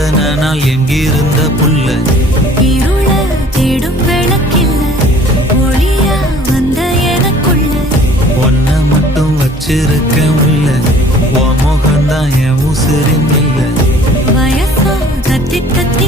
இத்தனை நாள் எங்கிருந்த புள்ள இருள தேடும் விளக்கில்ல ஒளியா வந்த எனக்குள்ள ஒன்ன மட்டும் வச்சிருக்கேன் உள்ள உன் முகம்தான் என் உசிரின் இல்ல வயசோ தத்தி தத்தி